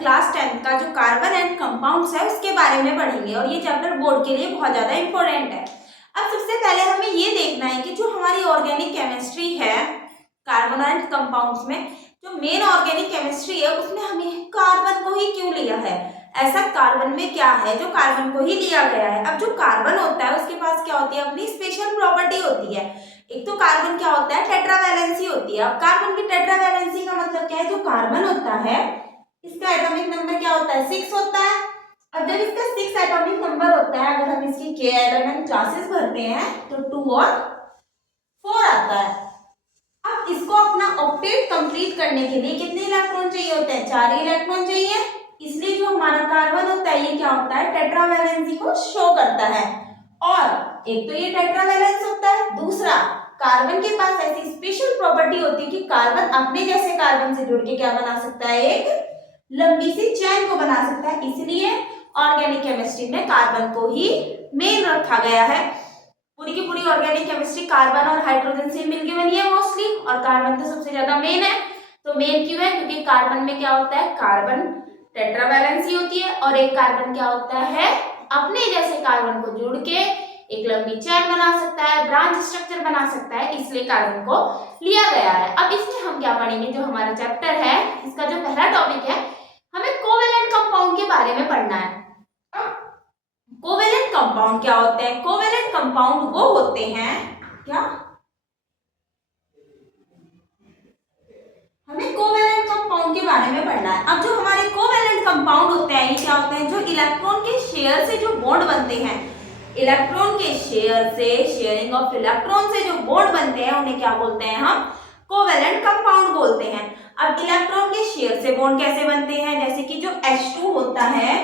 Class 10 का जो carbon and compounds है उसके बारे में पढ़ेंगे और ये चैप्टर बोर्ड के लिए बहुत ज़्यादा इंपॉर्टेंट है। अब सबसे पहले हमें ये देखना है कि जो हमारी ऑर्गेनिक केमिस्ट्री है कार्बन एंड कंपाउंड्स में, जो मेन ऑर्गेनिक केमिस्ट्री है उसमें हमें कार्बन को ही क्यों लिया है, ऐसा कार्बन में क्या है जो कार्बन को ही लिया गया है। अब जो कार्बन होता है उसके पास क्या होती है, अपनी स्पेशल प्रॉपर्टी होती है। एक तो कार्बन क्या होता है, टेट्रावैलेंसी होती है। अब कार्बन की टेट्रावैलेंसी का मतलब क्या है, जो कार्बन होता है इसका एटॉमिक नंबर क्या होता है, 6 होता है। अब जब इसका 6 एटॉमिक नंबर होता है, अगर हम इसकी k एलिमेंट क्लासेस भरते हैं तो 2 और 4 आता है। अब इसको अपना ऑक्टेट कंप्लीट करने के लिए कितने इलेक्ट्रॉन चाहिए होते हैं, 4 इलेक्ट्रॉन चाहिए। इसलिए जो हमारा कार्बन होता है ये क्या होता है, टेट्रावैलेंसी को शो करता है। और एक तो ये टेट्रावैलेंस होता है, दूसरा कार्बन के पास ऐसी स्पेशल प्रॉपर्टी होती है कि कार्बन अपने जैसे कार्बन से जुड़ के क्या बना सकता है, एक लंबी सी चेन को बना सकता है। इसलिए ऑर्गेनिक केमिस्ट्री में कार्बन को ही मेन रखा गया है। पूरी की पूरी ऑर्गेनिक केमिस्ट्री कार्बन और हाइड्रोजन से मिलकर बनी है मोस्टली, और कार्बन तो सबसे ज्यादा मेन है। तो मेन क्यों है, क्योंकि कार्बन में क्या होता है, कार्बन टेट्रावैलेंसी होती है और एक कार्बन क्या होता है, अपने जैसे कार्बन को जुड़ के एक लंबी चेन बना सकता है, ब्रांच स्ट्रक्चर बना सकता है, इसलिए कार्बन को लिया गया है। अब इसमें हम क्या पढ़ेंगे, जो हमारा चैप्टर है इसका जो पहला टॉपिक है, हमें कोवेलेंट कंपाउंड के बारे में पढ़ना है। कोवेलेंट कंपाउंड क्या होते हैं, कोवेलेंट कंपाउंड वो होते हैं क्या, हमें कोवेलेंट कंपाउंड के बारे में पढ़ना है। अब जो हमारे कोवेलेंट कंपाउंड होते हैं ये क्या होते हैं, जो इलेक्ट्रॉन के शेयर से जो बॉन्ड बनते हैं, इलेक्ट्रॉन के शेयर से, शेयरिंग ऑफ इलेक्ट्रॉन से जो बॉन्ड बनते हैं उन्हें क्या बोलते हैं, हम कोवेलेंट कंपाउंड बोलते हैं। अब इलेक्ट्रॉन के शेयर से बॉन्ड कैसे बनते हैं, जैसे कि जो H2 होता है,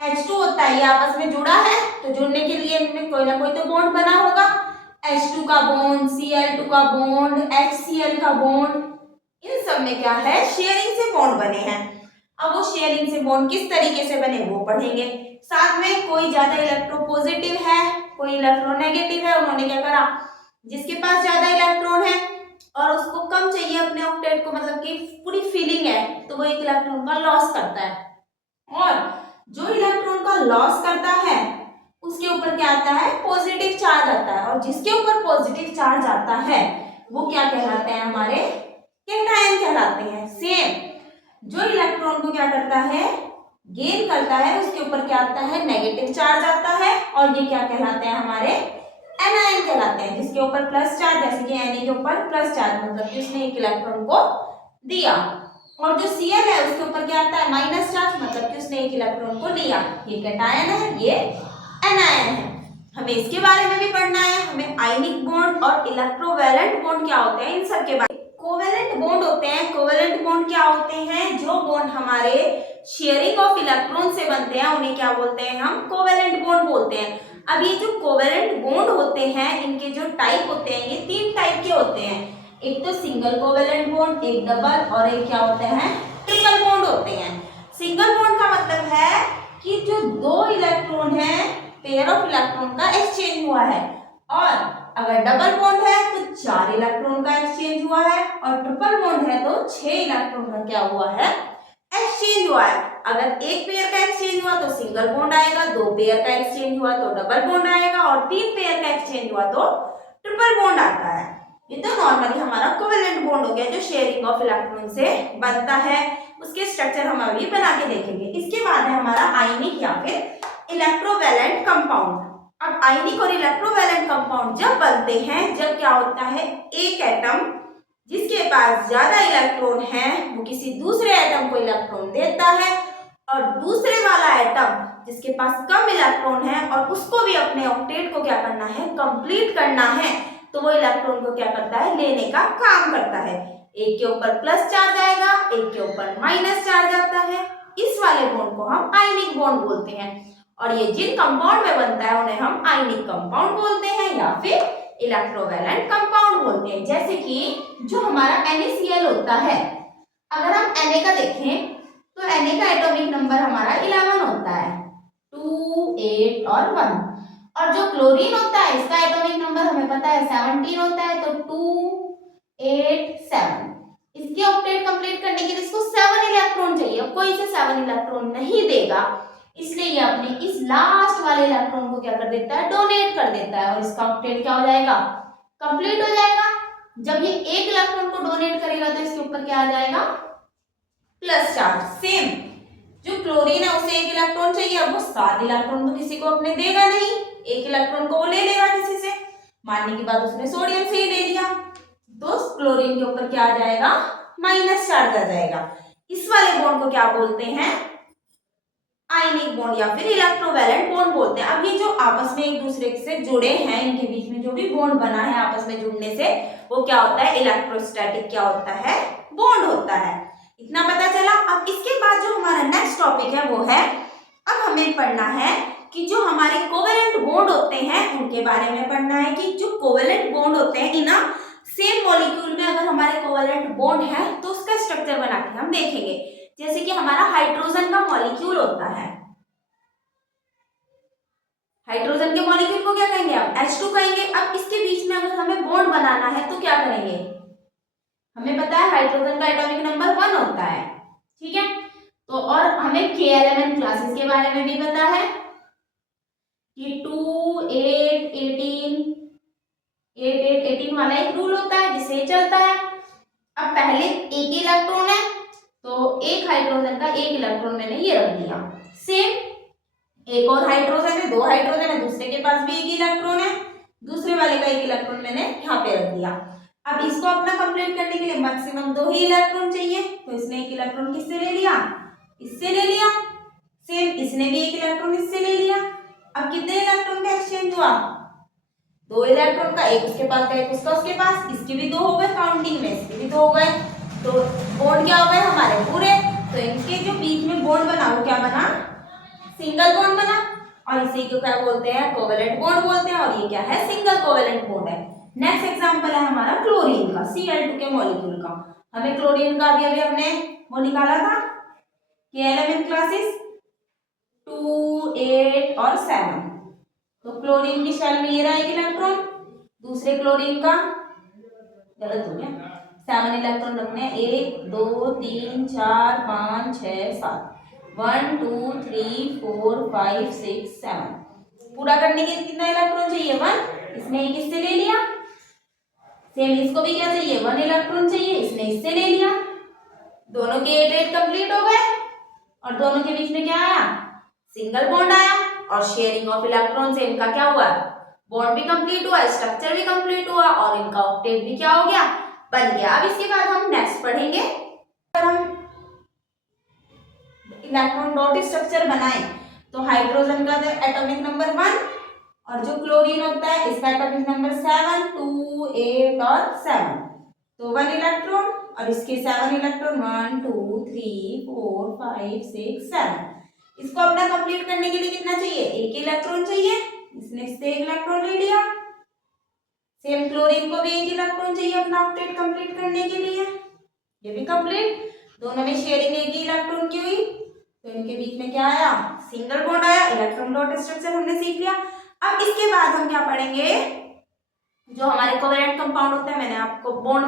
H2 होता है ये आपस में जुड़ा है, तो जुड़ने के लिए इनमें कोई ना कोई तो बॉन्ड बना होगा। H2 का बॉन्ड, Cl2 का बॉन्ड, HCl का बॉन्ड, इन सब में क्या है, शेयरिंग से बॉन्ड बने हैं। अब वो शेयरिंग से बॉन्ड किस तरीके से बने वो पढ़ेंगे। साथ में कोई ज्यादा इलेक्ट्रोपॉजिटिव है, कोई इलेक्ट्रोनेगेटिव है, उन्होंने क्या करा, जिसके पास ज्यादा इलेक्ट्रॉन है और उसको कम चाहिए अपने ऑक्टेट को, मतलब कि पूरी फीलिंग है, तो वो एक इलेक्ट्रॉन का लॉस करता है। और जो इलेक्ट्रॉन का लॉस करता है उसके ऊपर क्या आता है, पॉजिटिव चार्ज आता है, और जिसके ऊपर पॉजिटिव चार्ज आता है वो क्या कहलाते हैं, हमारे कैटायन कहलाते हैं। सेम जो इलेक्ट्रॉन को क्या करता है, गेन करता है, उसके ऊपर क्या आता है, नेगेटिव चार्ज आता है, और ये क्या कहलाते हैं, हमारे एनायन कहलाते हैं, जिसके ऊपर प्लस चार्ज, जैसे कि Na के ऊपर प्लस चार्ज, मतलब कि उसने एक इलेक्ट्रॉन को दिया। और जो Cl है उसके ऊपर क्या आता है, माइनस चार्ज, मतलब कि उसने एक इलेक्ट्रॉन को लिया। ये कैटायन है, ये एनायन है। हमें इसके बारे में भी पढ़ना है। हमें आयनिक बॉन्ड और इलेक्ट्रोवैलेंट बॉन्ड क्या होते हैं इन सब के बारे में। कोवेलेंट बॉन्ड होते हैं, कोवेलेंट बॉन्ड क्या होते हैं, जो बॉन्ड हमारे शेयरिंग ऑफ इलेक्ट्रॉन से बनते हैं उन्हें क्या बोलते हैं, हम कोवेलेंट बॉन्ड बोलते हैं। अब ये जो कोवेलेंट बॉन्ड होते हैं इनके जो टाइप होते हैं, ये 3 टाइप के होते हैं। एक तो सिंगल कोवेलेंट बॉन्ड, एक डबल, और एक क्या होते हैं, ट्रिपल बॉन्ड होते हैं। सिंगल बॉन्ड का मतलब है कि जो 2 इलेक्ट्रॉन है, पेयर ऑफ इलेक्ट्रॉन का एक्सचेंज हुआ है, और अगर डबल बॉन्ड है तो 4 इलेक्ट्रॉन का एक्सचेंज हुआ है, और ट्रिपल बॉन्ड है तो 6 इलेक्ट्रॉन का क्या हुआ है, एक्सचेंज हुआ है। अगर एक पेयर का एक्सचेंज हुआ तो सिंगल बॉन्ड आएगा, 2 पेयर का एक्सचेंज हुआ तो डबल बॉन्ड आएगा, और 3 पेयर का एक्सचेंज हुआ तो ट्रिपल बॉन्ड आता है। ये तो नॉर्मली हमारा कोवेलेंट बॉन्ड हो गया जो शेयरिंग ऑफ इलेक्ट्रॉन से बनता है। उसके स्ट्रक्चर हम अभी बना के देखेंगे। इसके बाद है हमारा आयनिक या फिर इलेक्ट्रोवैलेंट कंपाउंड। अब आयनिक और इलेक्ट्रोवैलेंट कंपाउंड जब बनते हैं, जब क्या होता है, एक एटम जिसके पास ज्यादा इलेक्ट्रॉन है वो किसी दूसरे एटम को इलेक्ट्रॉन देता है, और दूसरे वाला एटम जिसके पास कम इलेक्ट्रॉन है और उसको भी अपने ऑक्टेट को क्या करना है, कंप्लीट करना है, तो वो इलेक्ट्रॉन को क्या करता है, लेने का काम करता है। एक के ऊपर प्लस चार्ज आएगा, एक के ऊपर माइनस चार्ज आता है। इस वाले बॉन्ड को हम आयनिक बॉन्ड बोलते हैं, और ये जिन कंपाउंड में बनता है उन्हें हम आयनिक कंपाउंड बोलते हैं या फिर इलेक्ट्रोवैलेंट कंपाउंड बोलते हैं। जैसे कि जो हमारा NaCl होता है, अगर हम Na का देखें तो Na का एटॉमिक नंबर हमारा 11 होता है, 2, 8 और 1। और जो क्लोरीन होता है इसका एटॉमिक नंबर हमें पता है 17 होता है, तो 2, 8, 7। इसके ऑक्टेट कंप्लीट करने के लिए इसको 7 इलेक्ट्रॉन चाहिए। अब 7 इलेक्ट्रॉन नहीं देगा, इसलिए ये अपने इस लास्ट वाले इलेक्ट्रॉन को क्या कर देता है, डोनेट कर देता है, और इसका ऑक्टेट क्या हो जाएगा, कंप्लीट हो जाएगा। जब ये एक इलेक्ट्रॉन को डोनेट करेगा तो इसके ऊपर क्या आ जाएगा, प्लस चार्ज। सेम जो क्लोरीन है उसे एक इलेक्ट्रॉन चाहिए, अब वो 7 इलेक्ट्रॉन तो किसी को अपने देगा नहीं, एक इलेक्ट्रॉन को वो ले लेगा किसी से, मानने की बात उसने सोडियम से ही ले लिया, तो क्लोरीन के ऊपर क्या आ जाएगा, माइनस चार्ज आ जाएगा। इस वाले बॉन्ड को क्या बोलते हैं, आयनिक बॉन्ड या फिर इलेक्ट्रोवैलेंट बॉन्ड बोलते हैं। अब ये जो आपस में एक दूसरे से जुड़े हैं, इनके बीच में जो भी बॉन्ड बना है आपस में जुड़ने से, वो क्या होता है, इलेक्ट्रोस्टैटिक क्या होता है, बॉन्ड होता है। इतना पता चला। अब इसके बाद जो हमारा नेक्स्ट टॉपिक है वो है, अब हमें पढ़ना है कि जो हमारे कोवेलेंट बॉन्ड होते हैं उनके बारे में पढ़ना है, कि जो कोवेलेंट बॉन्ड होते हैं इन सेम मॉलिक्यूल में अगर हमारे कोवेलेंट बॉन्ड है तो उसका स्ट्रक्चर बना के हम देखेंगे। जैसे कि हमारा हाइड्रोजन का मॉलिक्यूल होता है, हाइड्रोजन के मॉलिक्यूल को क्या कहेंगे, आप H2 कहेंगे। अब इसके बीच में अगर हमें बॉन्ड बनाना है तो क्या करेंगे, हमें पता है हाइड्रोजन का एटॉमिक नंबर 1 होता है, ठीक है। तो और हमें K एलिमेंट क्लासेस के बारे में भी पता है कि 2, 8, 18 वाला एक रूल होता है जिससे चलता है। अब पहले एक इलेक्ट्रॉन है तो एक हाइड्रोजन का एक इलेक्ट्रॉन मैंने ये रख दिया। सेम एक और हाइड्रोजन है, 2 हाइड्रोजन है, दूसरे के पास भी एक इलेक्ट्रॉन है, दूसरे वाले का एक इलेक्ट्रॉन मैंने यहाँ पे रख दिया। अब इसको अपना कंप्लीट करने के लिए मैक्सिमम 2 ही इलेक्ट्रॉन चाहिए, तो इसने एक इलेक्ट्रॉन किससे ले लिया, इससे ले लिया। सेम इसने भी एक इलेक्ट्रॉन इससे ले लिया। अब कितने इलेक्ट्रॉन का एक्सचेंज हुआ, 2 इलेक्ट्रॉन का, एक उसके पास एक उसका उसके पास, इसके भी 2 हो गए काउंटिंग में, इसके भी 2 हो गए, तो बॉन्ड क्या हो गए हमारे पूरे। तो इनके जो बीच में बॉन्ड बना वो क्या बना, सिंगल बॉन्ड बना, और इसी को क्या बोलते हैं, कोवेलेंट बॉन्ड बोलते हैं, और ये क्या है, सिंगल कोवेलेंट बॉन्ड है। नेक्स्ट एग्जांपल है हमारा क्लोरीन का, Cl2 के मॉलिक्यूल का। हमें क्लोरीन का अभी हमने वो निकाला था, K एलिमेंट क्लासेस 2, 8 और 7। तो क्लोरीन की शेल में ये रहा एक इलेक्ट्रॉन, दूसरे क्लोरीन का गलत हो गया, 7 इलेक्ट्रॉन रखने हैं, 1 2 3 4 5 6 7, 1 2 3 4 5 6 7। पूरा करने के कितना इलेक्ट्रॉन चाहिए, 1, इसने एक इससे ले लिया। सेम इसको भी क्या चाहिए, 1 इलेक्ट्रॉन चाहिए, इसने इससे ले लिया। दोनों के 8 कंप्लीट हो गए, और दोनों के बीच में क्या आया, सिंगल बॉन्ड आया, और शेयरिंग ऑफ इलेक्ट्रॉन से इनका क्या हुआ, बॉन्ड भी कंप्लीट हुआ, स्ट्रक्चर भी कंप्लीट हुआ, और इनका ऑक्टेट भी क्या हो गया, बन गया। अब इसके बाद हम नेक्स्ट पढ़ेंगे, अगर हम इलेक्ट्रॉन डॉट स्ट्रक्चर बनाएं तो हाइड्रोजन का एटॉमिक नंबर 1, और जो क्लोरीन होता है इसका एटॉमिक नंबर 7, 2, 8 और 7, तो 1 इलेक्ट्रॉन, और इसके 7 इलेक्ट्रॉन, 1 2 3 4 5 6 7। इसको अपना कंप्लीट करने के लिए कितना चाहिए, एक इलेक्ट्रॉन चाहिए, इसने इससे एक इलेक्ट्रॉन ले लिया। सेम क्लोरीन को भी एक इलेक्ट्रॉन चाहिए अपना ऑक्टेट कंप्लीट करने के लिए, ये भी कंप्लीट। दोनों में शेयरिंग एक ही इलेक्ट्रॉन की हुई, तो इनके बीच में क्या आया, सिंगल बॉन्ड आया, इलेक्ट्रॉन डॉट स्ट्रक्चर हमने सीख लिया। अब इसके बाद हम क्या पढ़ेंगे, जो हमारे कोवेलेंट कंपाउंड होते हैं, मैंने आपको बॉन्ड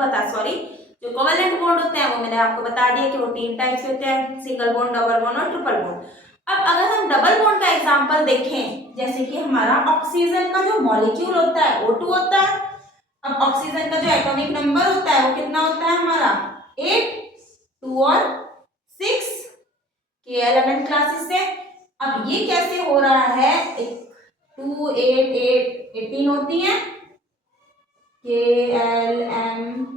जो कोवेलेंट बॉन्ड होते हैं वो मैंने आपको बता दिया कि वो 3 टाइप्स होते हैं, सिंगल बॉन्ड, डबल बॉन्ड और ट्रिपल बॉन्ड। अब अगर हम डबल बॉन्ड का एग्जांपल देखें, जैसे कि हमारा ऑक्सीजन का जो मॉलिक्यूल होता है O2 होता है। अब ऑक्सीजन का जो एटॉमिक नंबर होता है वो कितना होता है हमारा, 8, 2 और 6 K एलिमेंट क्लासेस से। अब ये कैसे हो रहा है, 2 8 8 18 होती है, KLMN।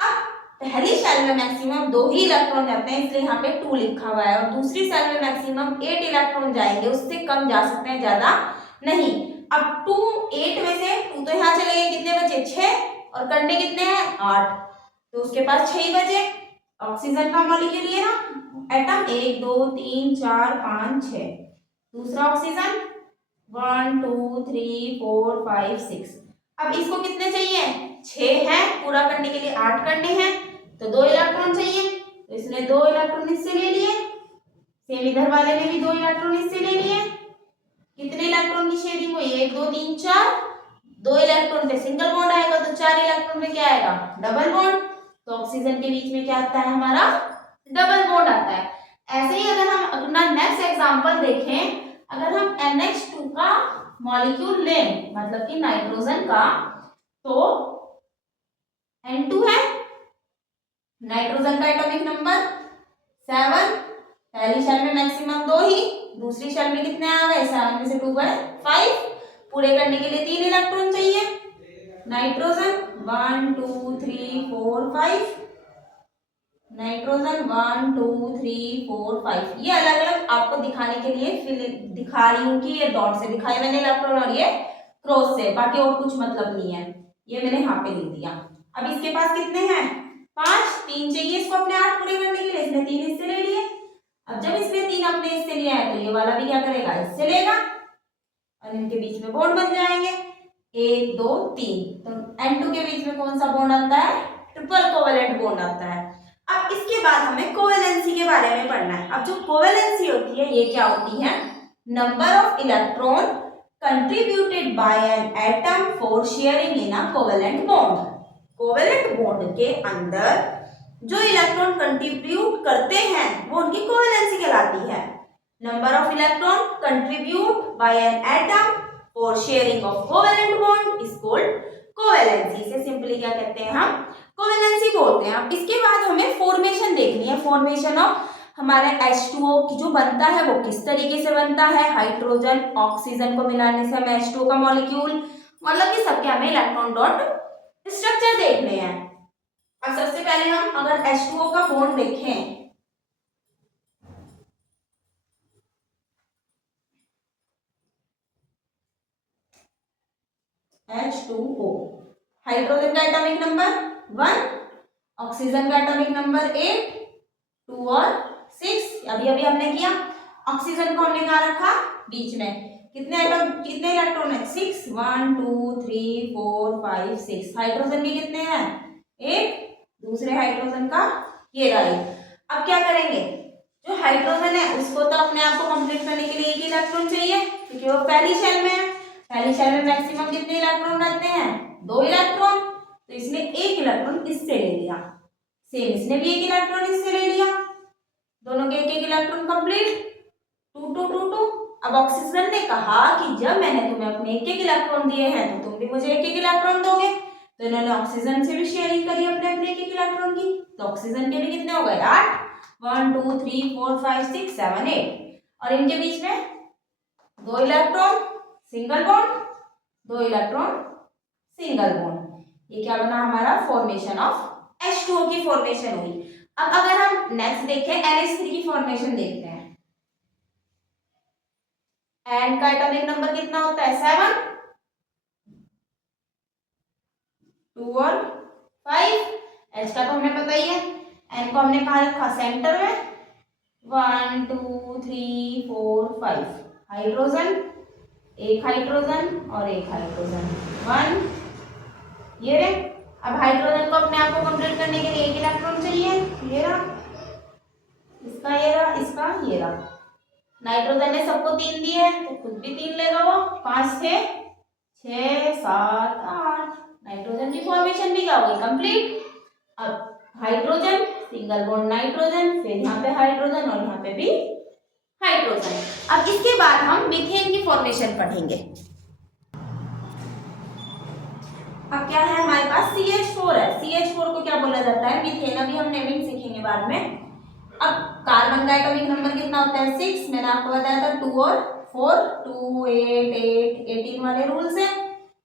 अब पहली शेल में मैक्सिमम 2 ही इलेक्ट्रॉन जाते हैं, इसलिए यहाँ पे 2 लिखा हुआ है, और दूसरी शेल में मैक्सिमम 8 इलेक्ट्रॉन जाएंगे, उससे कम जा सकते हैं, ज्यादा नहीं। अब 2 8 में से 2 तो यहाँ चले गए, कितने बचे, 6, और करने कितने हैं, 8, तो उसके पास 6 ही बचे। ऑक्सीजन का मॉलिक्यूल ये ना, एटम 1 2 3 4 5 6, दूसरा ऑक्सीजन 1 2 3 4 5 6। अब इसको कितने चाहिए, 6 है, पूरा करने के लिए 8 करने हैं, तो 2 इलेक्ट्रॉन चाहिए, तो इसने 2 इलेक्ट्रॉन इससे ले लिए। सेम इधर वाले ने भी 2 इलेक्ट्रॉन इससे ले लिए। कितने इलेक्ट्रॉन की शेयरिंग हुई, 1 2 3 4, 2 इलेक्ट्रॉन पे सिंगल बॉन्ड आएगा, तो 4 इलेक्ट्रॉन पे क्या आएगा, डबल बॉन्ड। तो ऑक्सीजन के बीच में क्या आता है हमारा, डबल बॉन्ड आता है। ऐसे ही अगर हम अपना नेक्स्ट एग्जांपल देखें, अगर हम NH2 का मॉलिक्यूल लें, मतलब कि नाइट्रोजन का, तो N2 है, नाइट्रोजन का एटॉमिक नंबर 7, पहली शेल में मैक्सिमम 2 ही, दूसरी शेल में कितने आ गए, 7 में से 2 गए 5, पूरे करने के लिए 3 इलेक्ट्रॉन चाहिए। नाइट्रोजन 1 2 3 4 5, नाइट्रोजन 1 2 3 4 5, ये अलग अलग आपको दिखाने के लिए फिर दिखा रही हूँ कि ये डॉट से दिखाए मैंने इलेक्ट्रॉन और ये क्रॉस से, बाकी और कुछ मतलब नहीं है, ये मैंने यहाँ पे लिख दिया। अब इसके पास कितने हैं, 5, 3 चाहिए इसको अपने 8 पूरे करने के लिए, इसने 3 इससे ले लिए। अब जब इसने 3 अपने इससे लिया है तो ये वाला भी क्या करेगा, इससे लेगा और इनके बीच में बॉन्ड बन जाएंगे 1 2 3। तो N2 के बीच में कौन सा बॉन्ड आता है, ट्रिपल कोवेलेंट बॉन्ड आता है। अब इसके बाद हमें कोवेलेंसी के बारे में पढ़ना है। अब जो कोवेलेंसी होती है ये क्या होती है, number of electron contributed bye an atom for sharing in a covalent bond. Covalent bond के अंदर जो इलेक्ट्रॉन कंट्रीब्यूट करते हैं वो उनकी कोवेलेंसी कहलाती है। Number of electron contribute by an atom for sharing of covalent bond is called covalency. इसे सिंपली क्या कहते हैं, हम कोवेलेंसी बोलते हैं। अब इसके बाद हमें फॉर्मेशन देखनी है, फॉर्मेशन ऑफ हमारे H2O की जो बनता है वो किस तरीके से बनता है, हाइड्रोजन ऑक्सीजन को मिलाने से हमें H2O का मॉलिक्यूल, मतलब कि सबके हमें इलेक्ट्रॉन डॉट स्ट्रक्चर देखने हैं। अब सबसे पहले हम अगर H2O का बॉन्ड देखें, H2O, हाइड्रोजन का एटॉमिक नंबर 1, ऑक्सीजन का एटॉमिक नंबर 8, 2 और 6। अभी अभी हमने किया, ऑक्सीजन को हमने कहाँ रखा, बीच में, कितने एटॉम, कितने इलेक्ट्रॉन है, 6, 1 2 3 4 5 6। हाइड्रोजन के कितने हैं, 8, दूसरे हाइड्रोजन का ये रहा। अब क्या करेंगे, जो हाइड्रोजन है उसको तो अपने आप को कंप्लीट करने के लिए एक इलेक्ट्रॉन चाहिए, क्योंकि वो पहली शेल में है। पहली शेल में मैक्सिमम कितने इलेक्ट्रॉन रहते हैं, 2 इलेक्ट्रॉन, तो इसने एक इलेक्ट्रॉन इससे ले लिया, सेम इसने भी एक इलेक्ट्रॉन इससे ले लिया, दोनों के एक एक इलेक्ट्रॉन कंप्लीट, 2 2 2 2। अब ऑक्सीजन ने कहा कि जब मैंने तुम्हें अपने एक एक इलेक्ट्रॉन दिए हैं तो तुम भी मुझे एक एक इलेक्ट्रॉन दोगे, तो इन्होंने ऑक्सीजन से भी शेयरिंग करी अपने अपने एक एक इलेक्ट्रॉन की, तो ऑक्सीजन के भी कितने हो गए, 8, 1 2 3 4 5 6 7 8, और इनके बीच में 2 electron single bond, 2 electron single bond. ये क्या बना हमारा, फॉर्मेशन ऑफ H2O की फॉर्मेशन हुई। अब अगर हम नेक्स्ट देखें NH3 की फॉर्मेशन देखते हैं, एंड का एटॉमिक नंबर कितना होता है, 7, 2 और 5, H का तो हमें पता ही है, N को हमने कहा रखा सेंटर में, 1 2 3 4 5, हाइड्रोजन, एक हाइड्रोजन और एक हाइड्रोजन 1, ये रे। अब हाइड्रोजन को अपने आप को कंप्लीट करने के लिए एक इलेक्ट्रॉन चाहिए, ये रहा, इसका ये रहा, इसका ये रहा। नाइट्रोजन ने सबको 3 दिए हैं तो खुद भी 3 लेगा वो, 5 6 6 7 8, नाइट्रोजन की फॉर्मेशन भी क्या हो गई, कंप्लीट। अब हाइड्रोजन सिंगल बॉन्ड नाइट्रोजन, फिर यहाँ पे हाइड्रोजन और यहाँ पे भी हाइड्रोजन। अब इसके बाद हम मीथेन की फॉर्मेशन पढ़ेंगे। अब क्या है हमारे पास, CH4 है, CH4 को क्या बोला जाता है, मीथेन। अभी हम नेमिंग सीखेंगे बाद में। अब कार्बन का एटॉमिक नंबर कितना होता है, 6, मैंने आपको बताया था 2 और 4, 2 8 8 18 वाले रूल्स है।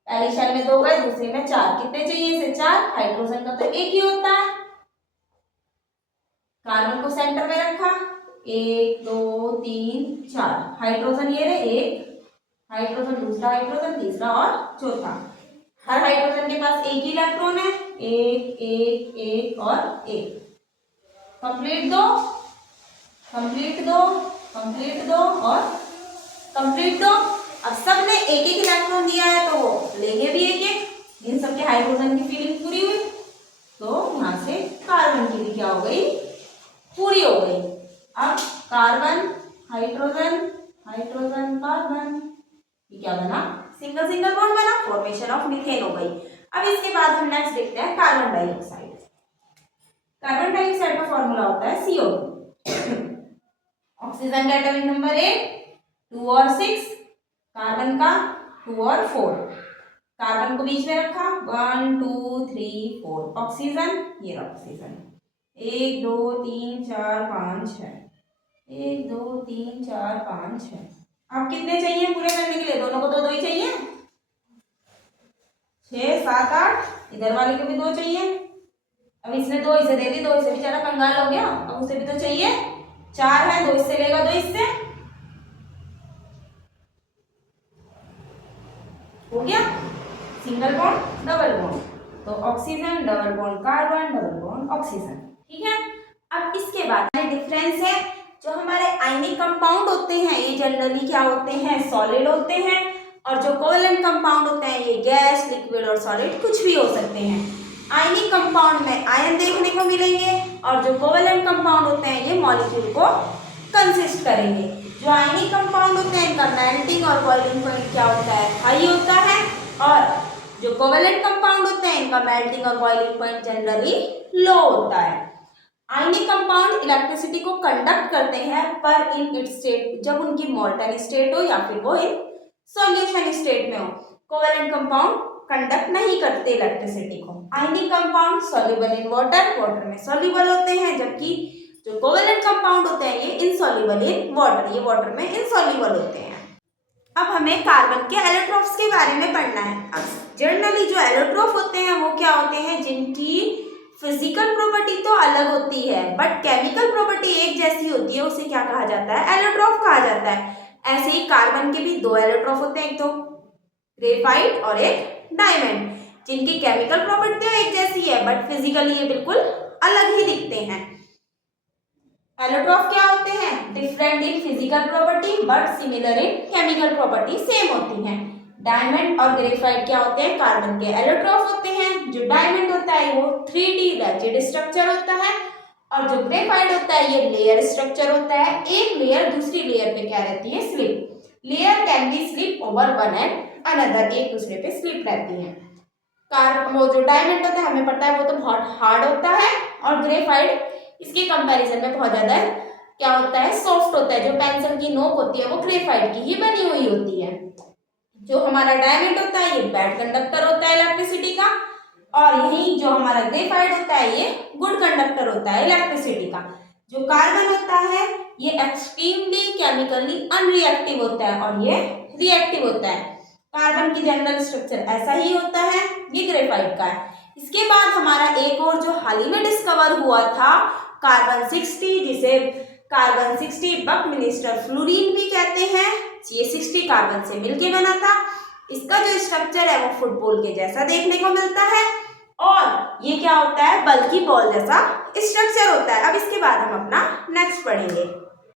पहली शेल में 2 गए, दूसरे में 4, कितने चाहिए इसे, 4। हाइड्रोजन का तो एक ही होता है, कार्बन को सेंटर में रखा, 1 2 3 4, हाइड्रोजन ये रहे, एक हाइड्रोजन, दूसरा हाइड्रोजन, तीसरा और चौथा। हर हाइड्रोजन के पास एक ही इलेक्ट्रॉन है, एक एक एक और एक। कंप्लीट दो, कंप्लीट दो, कंप्लीट दो और कंप्लीट दो। अब सब ने एक एक इलेक्ट्रॉन दिया है तो लेंगे भी एक एक, इन सबके हाइड्रोजन की फीलिंग पूरी हुई, तो यहाँ से कार्बन की भी क्या हो गई, पूरी हो गई। अब कार्बन हाइड्रोजन हाइड्रोजन कार्बन, ये क्या बना, सिंगल सिंगल बॉन्ड बना, फॉर्मेशन ऑफ मीथेन हो गई। अब इसके बाद हम नेक्स्ट देखते हैं कार्बन डाइऑक्साइड। कार्बन डाइऑक्साइड का फॉर्मूला होता है CO2। ऑक्सीजन का एटॉमिक नंबर 8, 2 और 6, कार्बन का 2 और 4, कार्बन को बीच में रखा, 1 2 3 4, ऑक्सीजन, ये रहा ऑक्सीजन, 1 2 3 4 5 6, 1 2 3 4 5 6। आप कितने चाहिए पूरे करने के लिए? दोनों को दो दो ही चाहिए, 6 7 8, इधर वाले को भी 2 चाहिए। अब इसने 2 इसे दे दी, 2 इसे बेचारा कंगाल हो गया, अब उसे भी तो चाहिए, 4 है, 2 इससे लेगा, 2 इससे, हो गया सिंगल बॉन्ड डबल बॉन्ड। तो oxygen double bond carbon double bond oxygen, ठीक है। अब इसके बाद डिफरेंस है, जो हमारे आयनिक कंपाउंड होते हैं ये जनरली क्या होते हैं? सॉलिड होते हैं, और जो कोवेलेंट कंपाउंड होते हैं ये गैस, लिक्विड और सॉलिड कुछ भी हो सकते हैं। आयनिक कंपाउंड में आयन देखने को मिलेंगे, और जो कोवेलेंट कंपाउंड होते हैं ये मॉलिक्यूल को कंसिस्ट करेंगे। जो आयनिक कंपाउंड होते हैं इनका मेल्टिंग और बॉइलिंग पॉइंट क्या होता है? हाई होता है, और जो कोवेलेंट कंपाउंड होते हैं इनका मेल्टिंग और बॉइलिंग पॉइंट जनरली लो होता है। आयनिक कंपाउंड इलेक्ट्रिसिटी को कंडक्ट करते हैं, पर इन इट स्टेट, जब उनकी मोल्टन स्टेट हो या फिर वो इन सॉल्यूशन स्टेट में हो। कोवेलेंट कंपाउंड कंडक्ट नहीं करते इलेक्ट्रिसिटी को। Ionic compound soluble in water, water में सॉल्युबल होते हैं, जबकि जो कोवेलेंट कंपाउंड होते हैं ये इनसॉल्युबल इन वाटर, ये वाटर में इनसॉल्युबल होते हैं। अब हमें कार्बन के एलोट्रोप्स के बारे में पढ़ना है। अब जनरली जो एलोट्रोप होते हैं वो क्या होते हैं? जिनकी फिजिकल प्रॉपर्टी तो अलग होती है बट केमिकल प्रॉपर्टी एक जैसी होती है, उसे क्या कहा जाता है? एलोट्रोप कहा जाता है। ऐसे ही कार्बन के भी 2 एलोट्रोप होते हैं, एक तो ग्रेफाइट और एक डायमंड, जिनकी केमिकल प्रॉपर्टी एक जैसी है बट फिजिकली ये बिल्कुल अलग ही दिखते हैं। एलोट्रोप क्या होते हैं? Different in physical property but similar in chemical property, same होती हैं। डायमंड और ग्रेफाइट क्या होते हैं? कार्बन के एलोट्रोप होते हैं। जो डायमंड होता है वो 3D रैचिड स्ट्रक्चर होता है, और जो ग्रेफाइट होता है ये लेयर स्ट्रक्चर होता है। एक लेयर दूसरी लेयर पे क्या रहती है? Slip. Layer can be slip over one and another, एक दूसरे पे स्लिप रहती है। वो जो डायमंड होता है हमें पता है वो तो बहुत हार्ड होता है, और ग्रेफाइट इसके कंपैरिजन में बहुत ज्यादा क्या होता है? सॉफ्ट होता है। जो पेंसिल की नोक होती है वो ग्रेफाइट की ही बनी हुई होती है। जो हमारा डायमंड होता है ये बैड कंडक्टर होता है इलेक्ट्रिसिटी का, और यही जो हमारा ग्रेफाइट होता है ये गुड कंडक्टर होता है इलेक्ट्रिसिटी का। जो कार्बन होता है ये एक्सट्रीमली केमिकली अनरिएक्टिव होता है, और ये रिएक्टिव होता है। कार्बन की जनरल स्ट्रक्चर ऐसा ही होता है, ये ग्रेफाइट का है। इसके बाद हमारा एक और जो हाल ही में डिस्कवर हुआ था, कार्बन 60, जिसे कार्बन 60 बकमिनिस्टर फ्लोरीन भी कहते हैं। ये 60 कार्बन से मिलके बना था। इसका जो स्ट्रक्चर है वो फुटबॉल के जैसा देखने को मिलता है, और ये क्या होता है? बल्कि बॉल जैसा स्ट्रक्चर होता है। अब इसके बाद हम अपना नेक्स्ट पढ़ेंगे।